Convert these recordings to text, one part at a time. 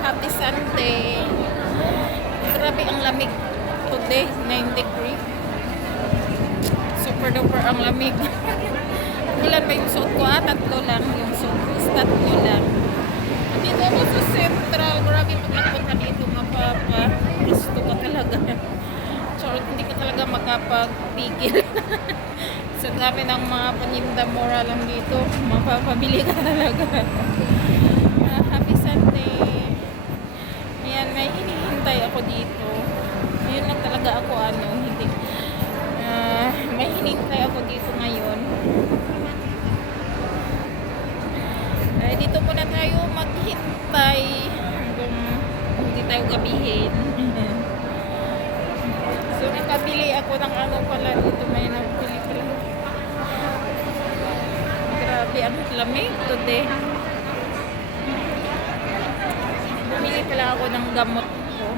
Happy Sunday. Grabe ang lamig today, 9 degree. Super duper ang lamig. Ilan ba yung suot ko? Tatlo lang yung suot ko. Tatlo lang. Dito ako sa Central. Grabe pag nagpunta dito, mapapa. Gusto ka talaga. Sorry, hindi ka talaga makapagpigil. Sa dami ng mga paninda mura lang dito, mapapabili ka talaga. Happy Sunday. Ayan, may hinihintay ako dito. Yun lang talaga ako, hindi. May hinihintay ako dito ngayon. Dito muna tayo maghintay hanggang hindi tayo gabihin. So, nakabili ako ng pala dito. May nabili pala. Grabe, ang lamig today. Bumili pala ako ng gamot ko.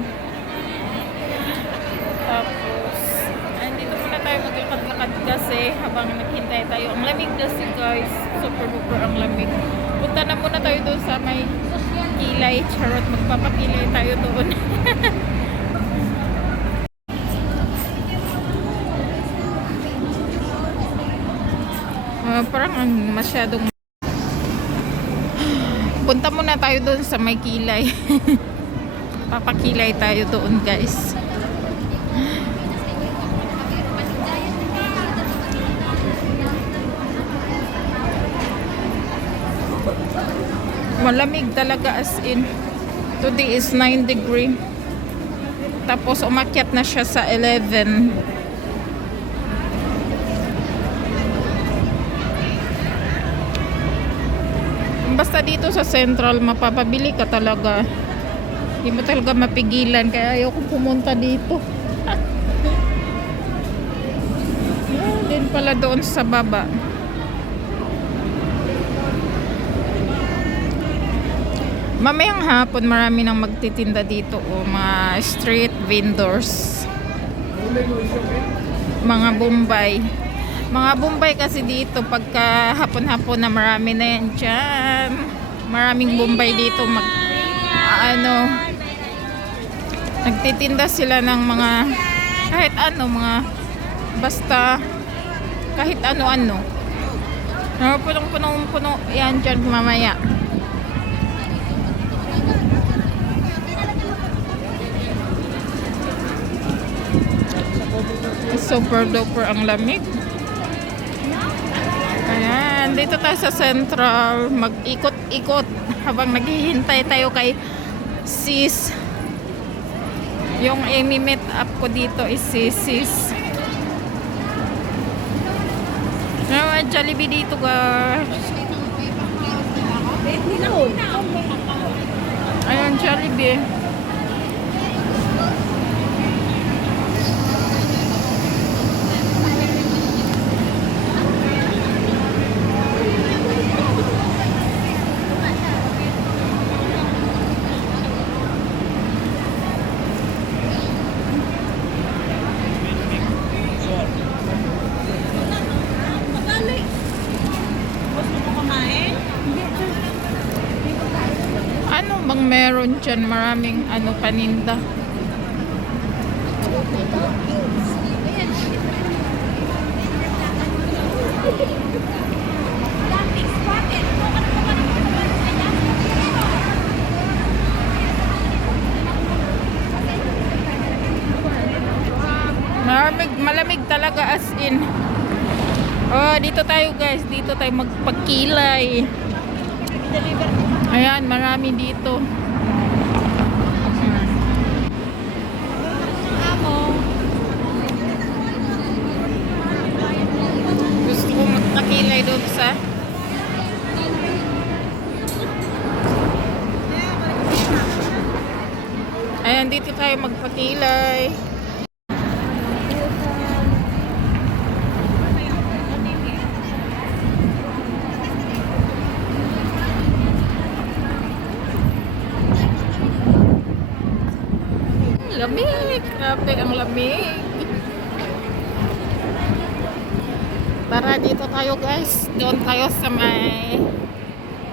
Tapos, dito muna tayo maglakad-lakad kasi habang naghintay tayo. Ang lamig kasi guys. Super duper ang lamig. Punta na muna tayo doon sa may kilay. Charot, magpapakilay tayo doon. Parang masyadong punta muna tayo doon sa may kilay. Papakilay tayo doon guys. Malamig talaga as in. Today is 9 degree. Tapos umakyat na siya sa 11. Basta dito sa Central, mapapabili ka talaga. Hindi mo talaga mapigilan. Kaya ayoko pumunta dito. Din pala doon sa baba. Mamayang hapon, marami nang magtitinda dito. Mga street vendors. Mga Bombay. Mga Bombay kasi dito pagka hapon-hapon na marami na yan dyan. Maraming Bombay dito nagtitinda sila ng mga kahit mga basta kahit ano. Punong-puno yan dyan mamaya. Super duper ang lamig. Ayan, dito tayo sa Central. Mag-ikot-ikot habang naghihintay tayo kay sis. Yung imi-meet up ko dito is si sis. Jollibee dito guys. Ayan, Jollibee. Ano bang meron dyan? Maraming paninda. Malamig talaga as in. Oh, dito tayo guys. Dito tayo magpagkilay. Ayan, marami dito. Gusto ko magpakilay doon sa ayan, dito tayo magpakilay. lamig. Grabe ang lamig. Tara, dito tayo guys. Doon tayo sa may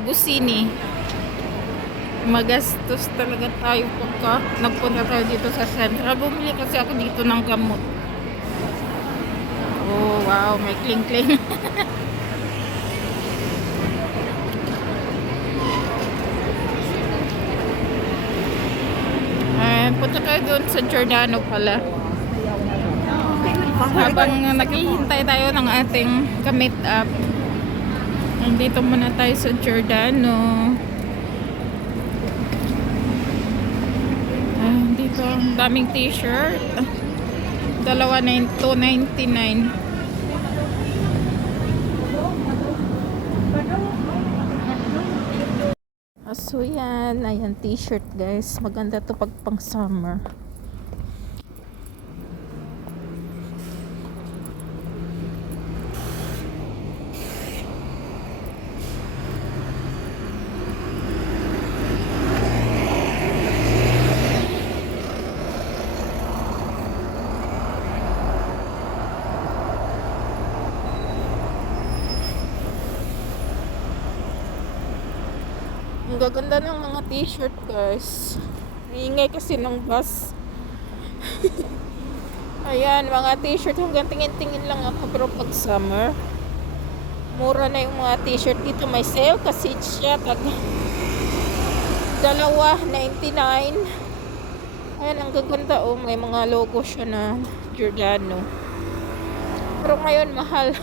Busini. Magastos talaga tayo pagka nagpunta tayo dito sa Central. Bumili kasi ako dito ng gamot. Oh, wow. May kling-kling. Punta tayo doon sa Giordano pala. Habang naghihintay tayo ng ating ka-meet up. Nandito muna tayo sa Giordano. Dito ang daming t-shirt. Dalawa na $2.99. So yan, ayan t-shirt guys. Maganda to pag pang summer. Ang gaganda ng mga t-shirt guys. Ingay kasi ng bus. Ayan, mga t-shirt. Hanggang tingin-tingin lang ako. Pero pag summer, mura na yung mga t-shirt dito. May sale kasi siya. $2.99. Ayan, ang gaganda. Oh, may mga logo siya na Giordano. Pero ngayon, mahal.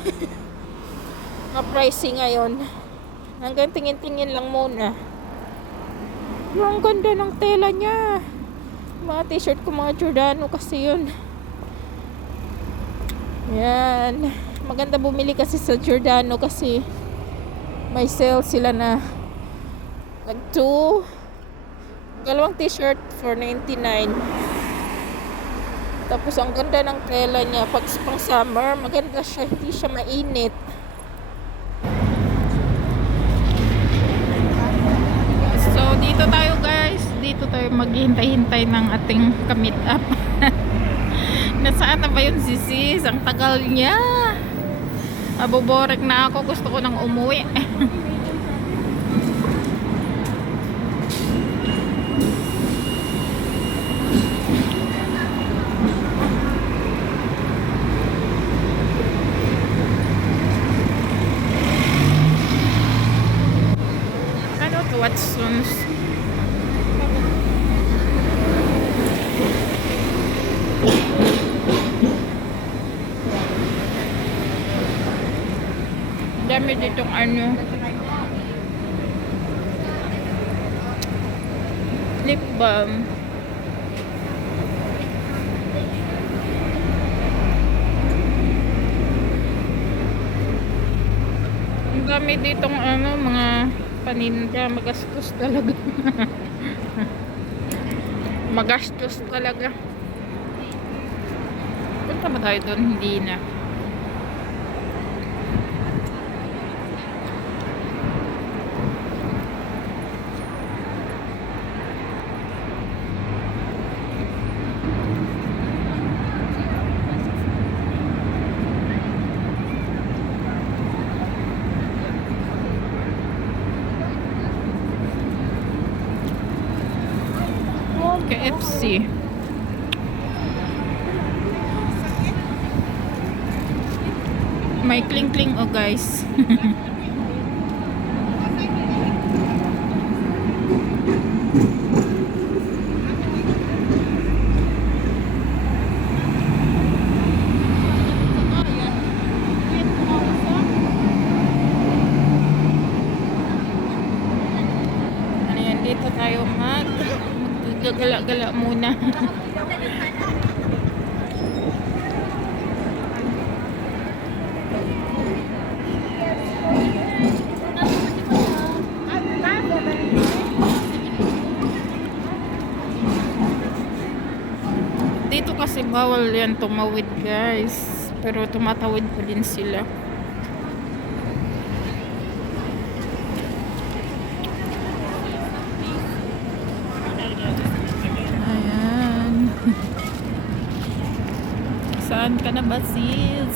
Mga pricing ngayon. Hanggang tingin-tingin lang muna. Ang ganda ng tela niya. Mga t-shirt ko, mga Giordano kasi yun. Yan. Maganda bumili kasi sa Giordano kasi may sale sila na dalawang t-shirt for $99. Tapos ang ganda ng tela niya. Pag pang summer, maganda siya. Hindi siya mainit. So, dito tayo guys. Dito tayo maghihintay-hintay ng ating ka-meet up. Nasaan na ba yun si sis? Ang tagal niya. Aboborek na ako. Gusto ko nang umuwi. Ano to? Watsons? Dami ditong ano, lip balm. Ang dami ditong ano, mga paninda. Magastos talaga. Magastos talaga. Punta ba tayo doon? Hindi na. KFC. May kling-kling oh guys. Ano yan, dito tayo gala-gala muna. Dito kasi bawal yan tumawid guys, pero tumatawid pa din sila. Ayan. Saan ka na ba, sis?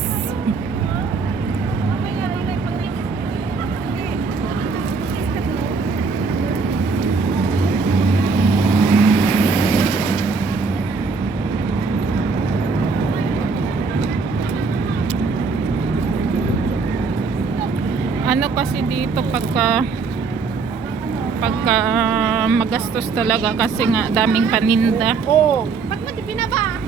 Ano kasi dito pagka magastos talaga kasi nga daming paninda. Oh, ba't mo di binaba?